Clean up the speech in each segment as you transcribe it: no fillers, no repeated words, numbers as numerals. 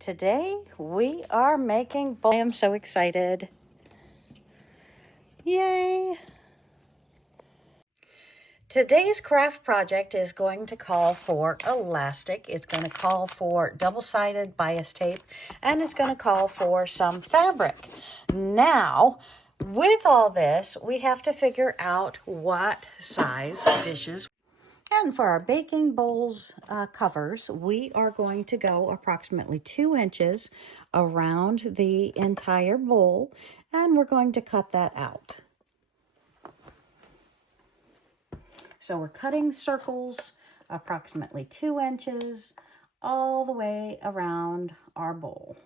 Today we are making bowls. I am so excited. Yay! Today's craft project is going to call for elastic. It's going to call for double-sided bias tape, and it's going to call for some fabric. Now, with all this, we have to figure out what size dishes. And for our baking bowls covers, we are going to go approximately 2 inches around the entire bowl, and we're going to cut that out. So we're cutting circles approximately 2 inches all the way around our bowl.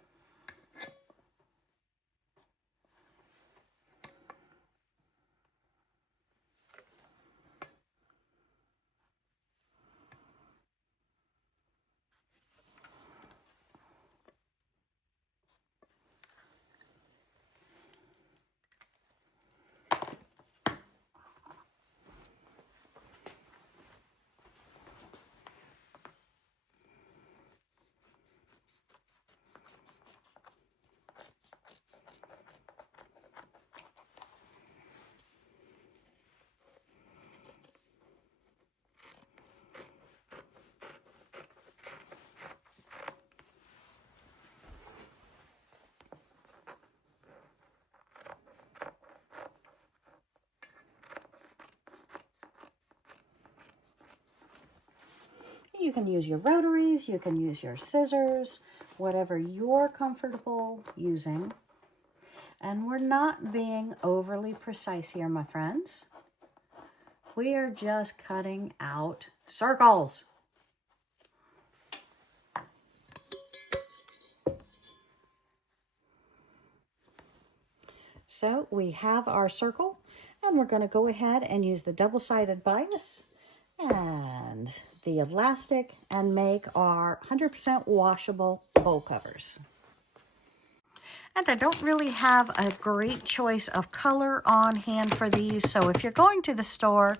You can use your rotaries, you can use your scissors, whatever you're comfortable using. And we're not being overly precise here, my friends. We are just cutting out circles. So we have our circle, and we're going to go ahead and use the double-sided bias and the elastic and make our 100% washable bowl covers. And I don't really have a great choice of color on hand for these, so if you're going to the store,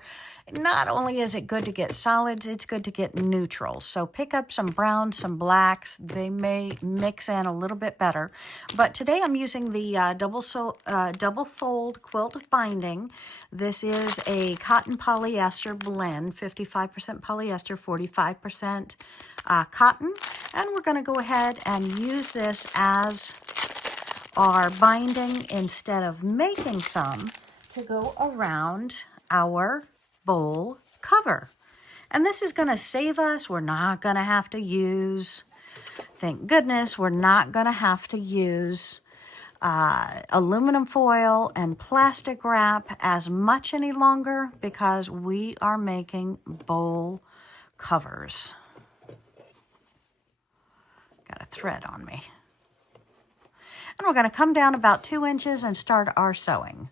not only is it good to get solids, it's good to get neutrals. So pick up some browns, some blacks. They may mix in a little bit better. But today I'm using the double fold quilt binding. This is a cotton polyester blend, 55% polyester, 45% cotton. And we're going to go ahead and use this as our binding instead of making some to go around our bowl cover. And this is going to save us. We're not going to have to use, thank goodness, we're not going to have to use aluminum foil and plastic wrap as much any longer because we are making bowl covers. Got a thread on me. And we're going to come down about 2 inches and start our sewing.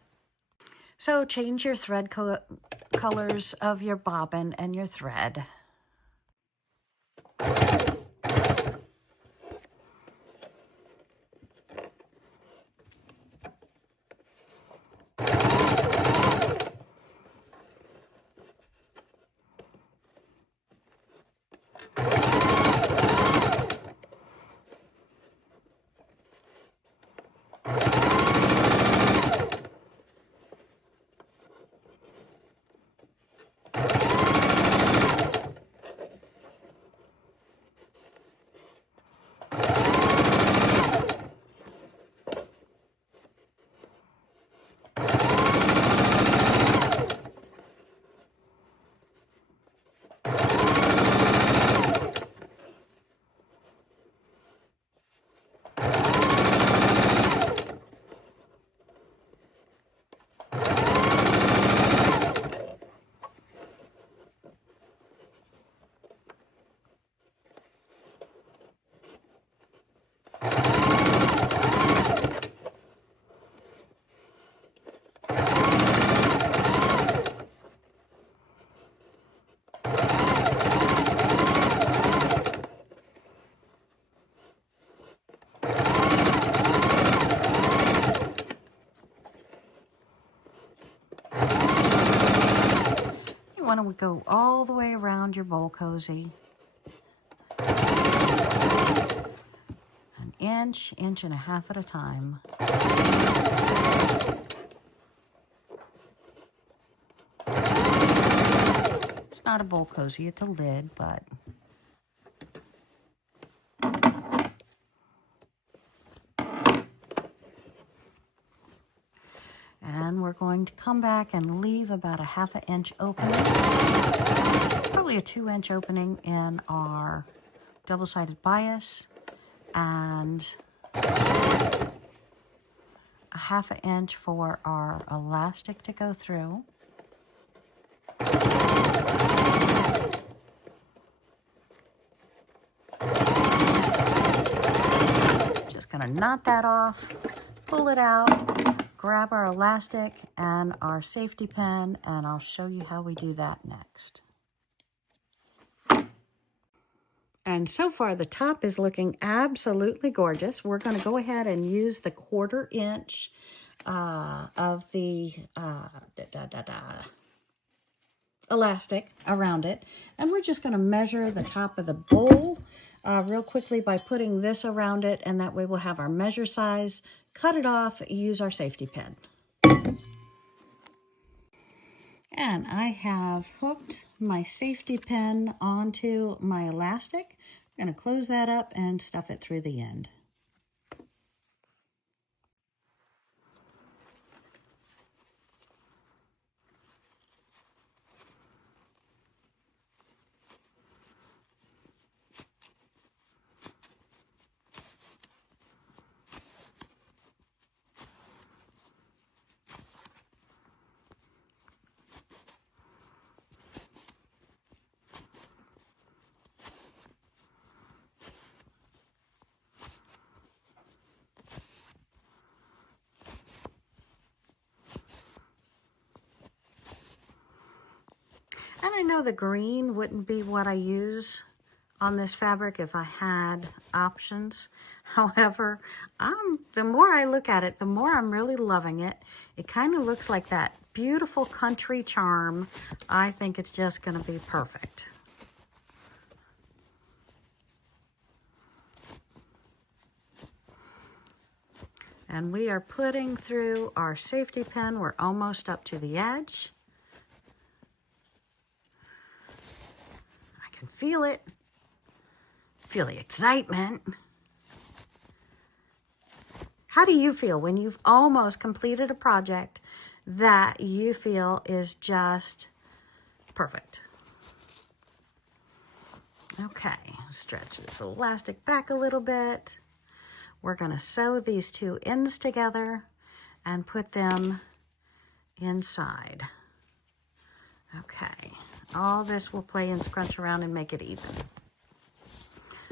So change your thread colors of your bobbin and your thread. Why don't we go all the way around your bowl cozy? inch, inch and a half at a time. It's not a bowl cozy, it's a lid, but and we're going to come back and leave about a 1/2 inch opening, probably a 2-inch opening in our double-sided bias, and a 1/2 inch for our elastic to go through. Just gonna knot that off, pull it out, grab our elastic and our safety pin, and I'll show you how we do that next. And so far the top is looking absolutely gorgeous. We're going to go ahead and use the 1/4 inch of the elastic around it, and we're just going to measure the top of the bowl real quickly by putting this around it, and that way we'll have our measure size, cut it off, use our safety pin. And I have hooked my safety pin onto my elastic. I'm going to close that up and stuff it through the end. And I know the green wouldn't be what I use on this fabric if I had options. However, the more I look at it, the more I'm really loving it. It kind of looks like that beautiful country charm. I think it's just going to be perfect. And we are putting through our safety pin. We're almost up to the edge. I can feel it. Feel the excitement. How do you feel when you've almost completed a project that you feel is just perfect? Okay, stretch this elastic back a little bit. We're going to sew these two ends together and put them inside. Okay, all this will play and scrunch around and make it even.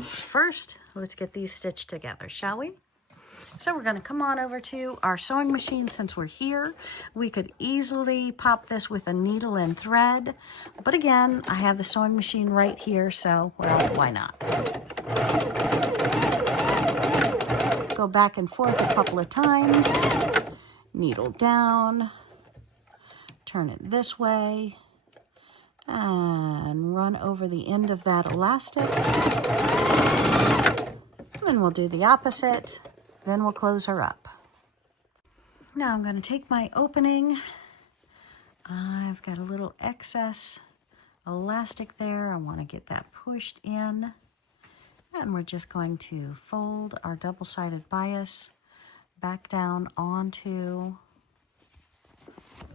First, let's get these stitched together, shall we? So we're going to come on over to our sewing machine. Since we're here, we could easily pop this with a needle and thread. But again, I have the sewing machine right here, so, well, why not? Go back and forth a couple of times. Needle down. Turn it this way. And run over the end of that elastic. And then we'll do the opposite. Then we'll close her up. Now I'm going to take my opening. I've got a little excess elastic there. I want to get that pushed in. And we're just going to fold our double-sided bias back down onto,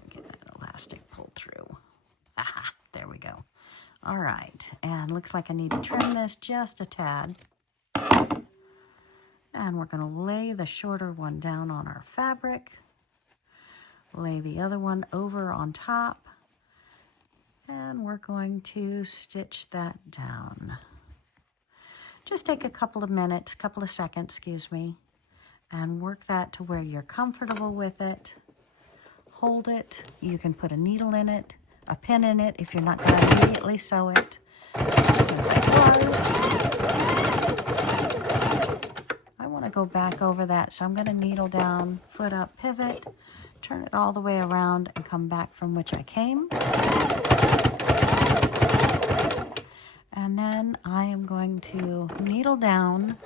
get that elastic pulled through. Aha, there we go. All right, and looks like I need to trim this just a tad. And we're going to lay the shorter one down on our fabric. Lay the other one over on top. And we're going to stitch that down. Just take a couple of minutes, couple of seconds, excuse me, and work that to where you're comfortable with it. Hold it. You can put a needle in it, a pin in it if you're not going to immediately sew it. Since I want to go back over that, so I'm going to needle down, foot up, pivot, turn it all the way around, and come back from which I came. And then I am going to needle down,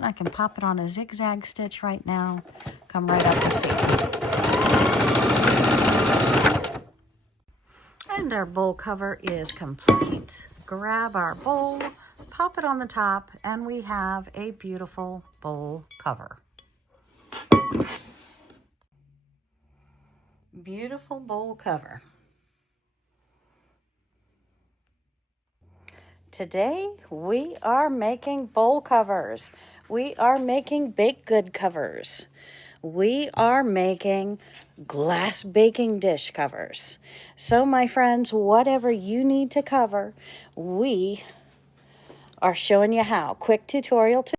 And I can pop it on a zigzag stitch right now, come right up the seam. And our bowl cover is complete. Grab our bowl, pop it on the top, and we have a beautiful bowl cover. Beautiful bowl cover. Today we are making bowl covers. We are making baked good covers. We are making glass baking dish covers. So my friends, whatever you need to cover, we are showing you how. Quick tutorial today.